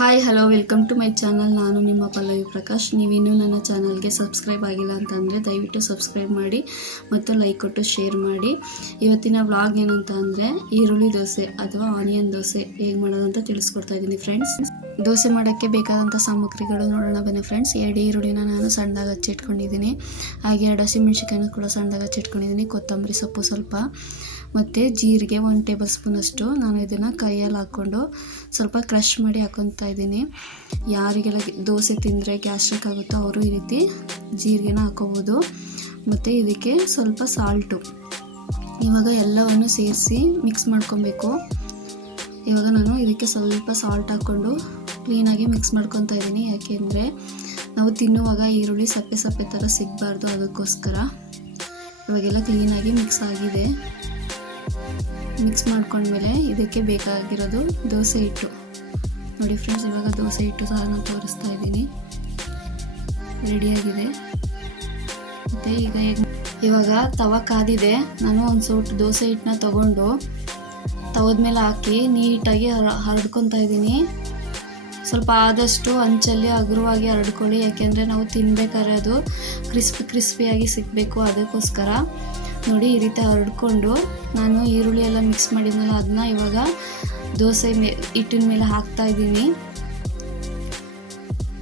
Hi hello welcome to my channel. ನಾನು ನಿಮ್ಮ ಪಲ್ಲವಿ ಪ್ರಕಾಶ್. ನೀವಿನ್ನೂ ನನ್ನ ಚಾನಲ್ಗೆ ಸಬ್ಸ್ಕ್ರೈಬ್ ಆಗಿಲ್ಲ ಅಂತಂದರೆ ದಯವಿಟ್ಟು ಸಬ್ಸ್ಕ್ರೈಬ್ ಮಾಡಿ ಮತ್ತು ಲೈಕ್ ಕೊಟ್ಟು ಶೇರ್ ಮಾಡಿ. ಇವತ್ತಿನ ವ್ಲಾಗ್ ಏನಂತ ಅಂದರೆ ಈರುಳ್ಳಿ ದೋಸೆ ಅಥವಾ ಆನಿಯನ್ ದೋಸೆ ಹೇಗೆ ಮಾಡೋದು ಅಂತ ತಿಳಿಸ್ಕೊಡ್ತಾ ಇದ್ದೀನಿ ಫ್ರೆಂಡ್ಸ್. ದೋಸೆ ಮಾಡೋಕ್ಕೆ ಬೇಕಾದಂಥ ಸಾಮಗ್ರಿಗಳು ನೋಡೋಣ ಬನ್ನಿ ಫ್ರೆಂಡ್ಸ್. 2 ಈರುಳ್ಳಿನ ನಾನು ಸಣ್ಣದಾಗಿ ಹಚ್ಚಿಟ್ಕೊಂಡಿದ್ದೀನಿ. ಹಾಗೆ 2 ಹಸಿಮೆಣ್ಸಿಕಾಯಿನ ಕೂಡ ಸಣ್ಣದಾಗಿ ಹಚ್ಚಿಟ್ಕೊಂಡಿದ್ದೀನಿ. ಕೊತ್ತಂಬರಿ ಸೊಪ್ಪು ಸ್ವಲ್ಪ ಮತ್ತು ಜೀರಿಗೆ 1 ಟೇಬಲ್ ಸ್ಪೂನಷ್ಟು ನಾನು ಇದನ್ನು ಕೈಯಲ್ಲಿ ಹಾಕ್ಕೊಂಡು ಸ್ವಲ್ಪ ಕ್ರಷ್ ಮಾಡಿ ಹಾಕ್ಕೊತಾ ಇದ್ದೀನಿ. ಯಾರಿಗೆಲ್ಲ ದೋಸೆ ತಿಂದರೆ ಗ್ಯಾಸ್ಟ್ರಿಕ್ ಆಗುತ್ತೋ ಅವರು ಈ ರೀತಿ ಜೀರಿಗೆನ ಹಾಕ್ಕೋಬೋದು. ಮತ್ತು ಇದಕ್ಕೆ ಸ್ವಲ್ಪ ಸಾಲ್ಟು. ಇವಾಗ ಎಲ್ಲವನ್ನು ಸೇರಿಸಿ ಮಿಕ್ಸ್ ಮಾಡ್ಕೊಬೇಕು. ಇವಾಗ ನಾನು ಇದಕ್ಕೆ ಸ್ವಲ್ಪ ಸಾಲ್ಟ್ ಹಾಕ್ಕೊಂಡು ಕ್ಲೀನಾಗಿ ಮಿಕ್ಸ್ ಮಾಡ್ಕೊತಾ ಇದ್ದೀನಿ. ಯಾಕೆಂದರೆ ನಾವು ತಿನ್ನುವಾಗ ಈರುಳ್ಳಿ ಸಪ್ಪೆ ಸಪ್ಪೆ ಥರ ಸಿಗಬಾರ್ದು, ಅದಕ್ಕೋಸ್ಕರ. ಇವಾಗೆಲ್ಲ ಕ್ಲೀನಾಗಿ ಮಿಕ್ಸ್ ಆಗಿದೆ. ಮಿಕ್ಸ್ ಮಾಡ್ಕೊಂಡ್ಮೇಲೆ ಇದಕ್ಕೆ ಬೇಕಾಗಿರೋದು ದೋಸೆ ಹಿಟ್ಟು. ನೋಡಿ ಫ್ರೆಂಡ್ಸ್, ಇವಾಗ ದೋಸೆ ಹಿಟ್ಟು ಸಹ ನಾನು ತೋರಿಸ್ತಾ ಇದ್ದೀನಿ. ರೆಡಿಯಾಗಿದೆ. ಮತ್ತು ಇವಾಗ ತವ ಕಾದಿದೆ. ನಾನು ಒಂದು ಸೌಟು ದೋಸೆ ಹಿಟ್ಟನ್ನ ತಗೊಂಡು ತವದ ಮೇಲೆ ಹಾಕಿ ನೀಟಾಗಿ ಹರಡ್ಕೊತಾ ಇದ್ದೀನಿ. ಸ್ವಲ್ಪ ಆದಷ್ಟು ಹಂಚಲ್ಲಿ ಹಗುರವಾಗಿ ಹರಡ್ಕೊಳ್ಳಿ, ಯಾಕೆಂದರೆ ನಾವು ತಿನ್ಬೇಕಾದ್ರೆ ಅದು ಕ್ರಿಸ್ಪಿಯಾಗಿ ಸಿಗಬೇಕು, ಅದಕ್ಕೋಸ್ಕರ. ನೋಡಿ ಈ ರೀತಿ ಹರಡ್ಕೊಂಡು ನಾನು ಈರುಳ್ಳಿ ಎಲ್ಲ ಮಿಕ್ಸ್ ಮಾಡಿದ್ಮೇಲೆ ಅದನ್ನ ಇವಾಗ ದೋಸೆ ಹಿಟ್ಟಿನ ಮೇಲೆ ಹಾಕ್ತಾ ಇದ್ದೀನಿ.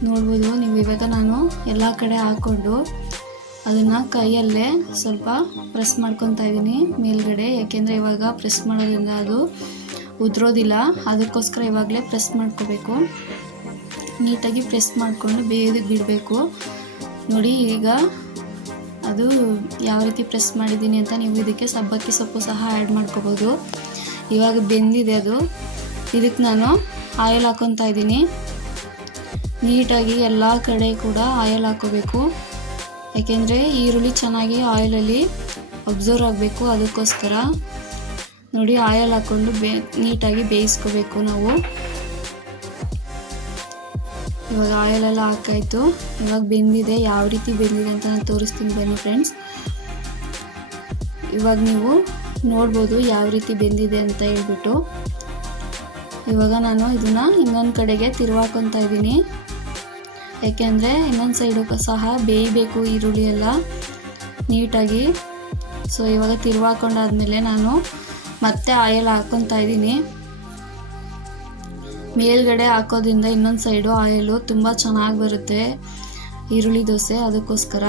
ನೋಡ್ಬೋದು ನೀವು. ಇವಾಗ ನಾನು ಎಲ್ಲ ಕಡೆ ಹಾಕ್ಕೊಂಡು ಅದನ್ನು ಕೈಯಲ್ಲೇ ಸ್ವಲ್ಪ ಪ್ರೆಸ್ ಮಾಡ್ಕೊತಾ ಇದ್ದೀನಿ ಮೇಲ್ಗಡೆ. ಯಾಕೆಂದರೆ ಇವಾಗ ಪ್ರೆಸ್ ಮಾಡೋದ್ರಿಂದ ಅದು ಉದುರೋದಿಲ್ಲ, ಅದಕ್ಕೋಸ್ಕರ ಇವಾಗಲೇ ಪ್ರೆಸ್ ಮಾಡ್ಕೋಬೇಕು. ನೀಟಾಗಿ ಪ್ರೆಸ್ ಮಾಡಿಕೊಂಡು ಬೇಯೋದಕ್ಕೆ ಬಿಡಬೇಕು. ನೋಡಿ ಈಗ ಅದು ಯಾವ ರೀತಿ ಪ್ರೆಸ್ ಮಾಡಿದ್ದೀನಿ ಅಂತ. ನೀವು ಇದಕ್ಕೆ ಸಬ್ಬಕ್ಕಿ ಸೊಪ್ಪು ಸಹ ಆ್ಯಡ್ ಮಾಡ್ಕೋಬೋದು. ಇವಾಗ ಬೆಂದಿದೆ ಅದು. ಇದಕ್ಕೆ ನಾನು ಆಯಿಲ್ ಹಾಕ್ಕೊತಾ ಇದ್ದೀನಿ. ನೀಟಾಗಿ ಎಲ್ಲ ಕಡೆ ಕೂಡ ಆಯಿಲ್ ಹಾಕ್ಕೋಬೇಕು, ಯಾಕೆಂದರೆ ಈರುಳ್ಳಿ ಚೆನ್ನಾಗಿ ಆಯಿಲಲ್ಲಿ ಅಬ್ಸರ್ವ್ ಆಗಬೇಕು, ಅದಕ್ಕೋಸ್ಕರ. ನೋಡಿ ಆಯಿಲ್ ಹಾಕ್ಕೊಂಡು ನೀಟಾಗಿ ಬೇಯಿಸ್ಕೋಬೇಕು ನಾವು. ಇವಾಗ ಆಯಿಲೆಲ್ಲ ಹಾಕಾಯಿತು. ಇವಾಗ ಬೆಂದಿದೆ. ಯಾವ ರೀತಿ ಬೆಂದಿದೆ ಅಂತ ನಾನು ತೋರಿಸ್ತೀನಿ ಬನ್ನಿ ಫ್ರೆಂಡ್ಸ್. ಇವಾಗ ನೀವು ನೋಡ್ಬೋದು ಯಾವ ರೀತಿ ಬೆಂದಿದೆ ಅಂತ ಹೇಳ್ಬಿಟ್ಟು. ಇವಾಗ ನಾನು ಇದನ್ನು ಇನ್ನೊಂದು ಕಡೆಗೆ ತಿರುವಾಕೊತಾ ಇದ್ದೀನಿ, ಯಾಕೆಂದರೆ ಇನ್ನೊಂದು ಸೈಡು ಸಹ ಬೇಯಬೇಕು ಈರುಳ್ಳಿ ಎಲ್ಲ ನೀಟಾಗಿ. ಸೊ ಇವಾಗ ತಿರುವಾಕೊಂಡಾದ್ಮೇಲೆ ನಾನು ಮತ್ತೆ ಆಯಿಲ್ ಹಾಕ್ಕೊತಾ ಇದ್ದೀನಿ. ಮೇಲ್ಗಡೆ ಹಾಕೋದ್ರಿಂದ ಇನ್ನೊಂದು ಸೈಡು ಆಯಿಲು ತುಂಬ ಚೆನ್ನಾಗಿ ಬರುತ್ತೆ ಈರುಳ್ಳಿ ದೋಸೆ, ಅದಕ್ಕೋಸ್ಕರ.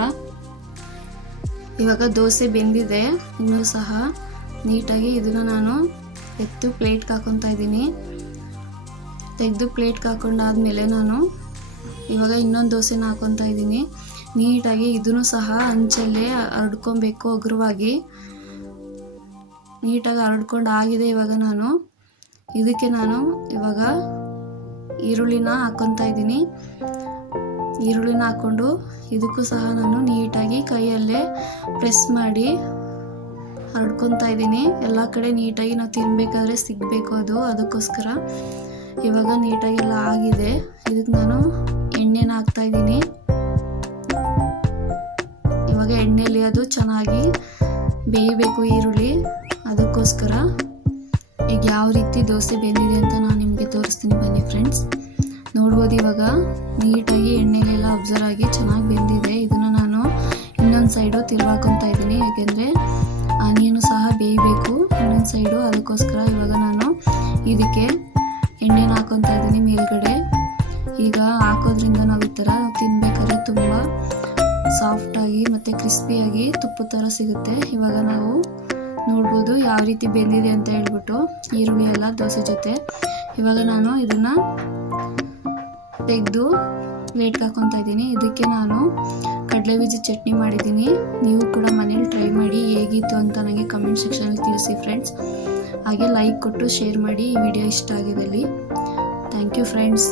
ಇವಾಗ ದೋಸೆ ಬೆಂದಿದೆ ಇನ್ನೂ ಸಹ ನೀಟಾಗಿ. ಇದನ್ನು ನಾನು ಎತ್ತು ಪ್ಲೇಟ್ಗೆ ಹಾಕ್ಕೊತಾ ಇದ್ದೀನಿ. ತೆಗೆದು ಪ್ಲೇಟ್ಗೆ ಹಾಕೊಂಡಾದ್ಮೇಲೆ ನಾನು ಇವಾಗ ಇನ್ನೊಂದು ದೋಸೆನ ಹಾಕ್ಕೊತಾ ಇದ್ದೀನಿ. ನೀಟಾಗಿ ಇದನ್ನು ಸಹ ಹಂಚಲ್ಲೇ ಹರಡ್ಕೊಬೇಕು, ಹಗುರವಾಗಿ ನೀಟಾಗಿ ಹರಡ್ಕೊಂಡು ಆಗಿದೆ. ಇವಾಗ ಇದಕ್ಕೆ ನಾನು ಇವಾಗ ಈರುಳ್ಳಿನ ಹಾಕ್ಕೊತಾ ಇದ್ದೀನಿ. ಈರುಳ್ಳಿನ ಹಾಕ್ಕೊಂಡು ಇದಕ್ಕೂ ಸಹ ನಾನು ನೀಟಾಗಿ ಕೈಯಲ್ಲೇ ಪ್ರೆಸ್ ಮಾಡಿ ಹರಡ್ಕೊತಾ ಇದ್ದೀನಿ. ಎಲ್ಲ ಕಡೆ ನೀಟಾಗಿ ನಾವು ತಿನ್ನಬೇಕಾದ್ರೆ ಸಿಗಬೇಕು ಅದು, ಅದಕ್ಕೋಸ್ಕರ. ಇವಾಗ ನೀಟಾಗಿ ಎಲ್ಲ ಆಗಿದೆ. ಇದಕ್ಕೆ ನಾನು ಎಣ್ಣೆನ ಹಾಕ್ತಾ ಇದ್ದೀನಿ. ಇವಾಗ ಎಣ್ಣೆಯಲ್ಲಿ ಅದು ಚೆನ್ನಾಗಿ ಬೇಯಬೇಕು ಈರುಳ್ಳಿ, ಅದಕ್ಕೋಸ್ಕರ. ಈಗ ಯಾವ ರೀತಿ ದೋಸೆ ಬೆಂದಿದೆ ಅಂತ ನಾನು ನಿಮಗೆ ತೋರಿಸ್ತೀನಿ ಬನ್ನಿ ಫ್ರೆಂಡ್ಸ್. ನೋಡ್ಬೋದು ಇವಾಗ ನೀಟಾಗಿ ಎಣ್ಣೆಲೆಲ್ಲ ಅಬ್ಸರ್ವ್ ಆಗಿ ಚೆನ್ನಾಗಿ ಬೆಂದಿದೆ. ಇದನ್ನು ನಾನು ಇನ್ನೊಂದು ಸೈಡು ತಿರುವಾಕೊತಾ ಇದ್ದೀನಿ, ಯಾಕೆಂದರೆ ಆನಿಯನು ಸಹ ಬೇಯಬೇಕು ಇನ್ನೊಂದು ಸೈಡು, ಅದಕ್ಕೋಸ್ಕರ. ಇವಾಗ ನಾನು ಇದಕ್ಕೆ ಎಣ್ಣೆನ ಹಾಕ್ಕೊತಾ ಇದ್ದೀನಿ ಮೇಲ್ಗಡೆ. ಈಗ ಹಾಕೋದ್ರಿಂದ ನಾವು ಈ ಥರ ತಿನ್ಬೇಕಾದ್ರೆ ತುಂಬ ಸಾಫ್ಟಾಗಿ ಮತ್ತು ಕ್ರಿಸ್ಪಿಯಾಗಿ ತುಪ್ಪದ ಥರ ಸಿಗುತ್ತೆ. ಇವಾಗ ನಾವು ನೋಡ್ಬೋದು ಯಾವ ರೀತಿ ಬೆಂದಿದೆ ಅಂತ ಹೇಳ್ಬಿಟ್ಟು ಈರುಳ್ಳಿ ಎಲ್ಲ ದೋಸೆ ಜೊತೆ. ಇವಾಗ ನಾನು ಇದನ್ನು ತೆಗೆದು ಪ್ಲೇಟ್ಗೆ ಹಾಕ್ಕೊತಾ ಇದ್ದೀನಿ. ಇದಕ್ಕೆ ನಾನು ಕಡಲೆಬೀಜ ಚಟ್ನಿ ಮಾಡಿದ್ದೀನಿ. ನೀವು ಕೂಡ ಮನೇಲಿ ಟ್ರೈ ಮಾಡಿ ಹೇಗಿತ್ತು ಅಂತ ನನಗೆ ಕಮೆಂಟ್ ಸೆಕ್ಷನಲ್ಲಿ ತಿಳಿಸಿ ಫ್ರೆಂಡ್ಸ್. ಹಾಗೆ ಲೈಕ್ ಕೊಟ್ಟು ಶೇರ್ ಮಾಡಿ ಈ ವಿಡಿಯೋ ಇಷ್ಟ ಆಗಿದ್ದಲ್ಲಿ. Thank you friends.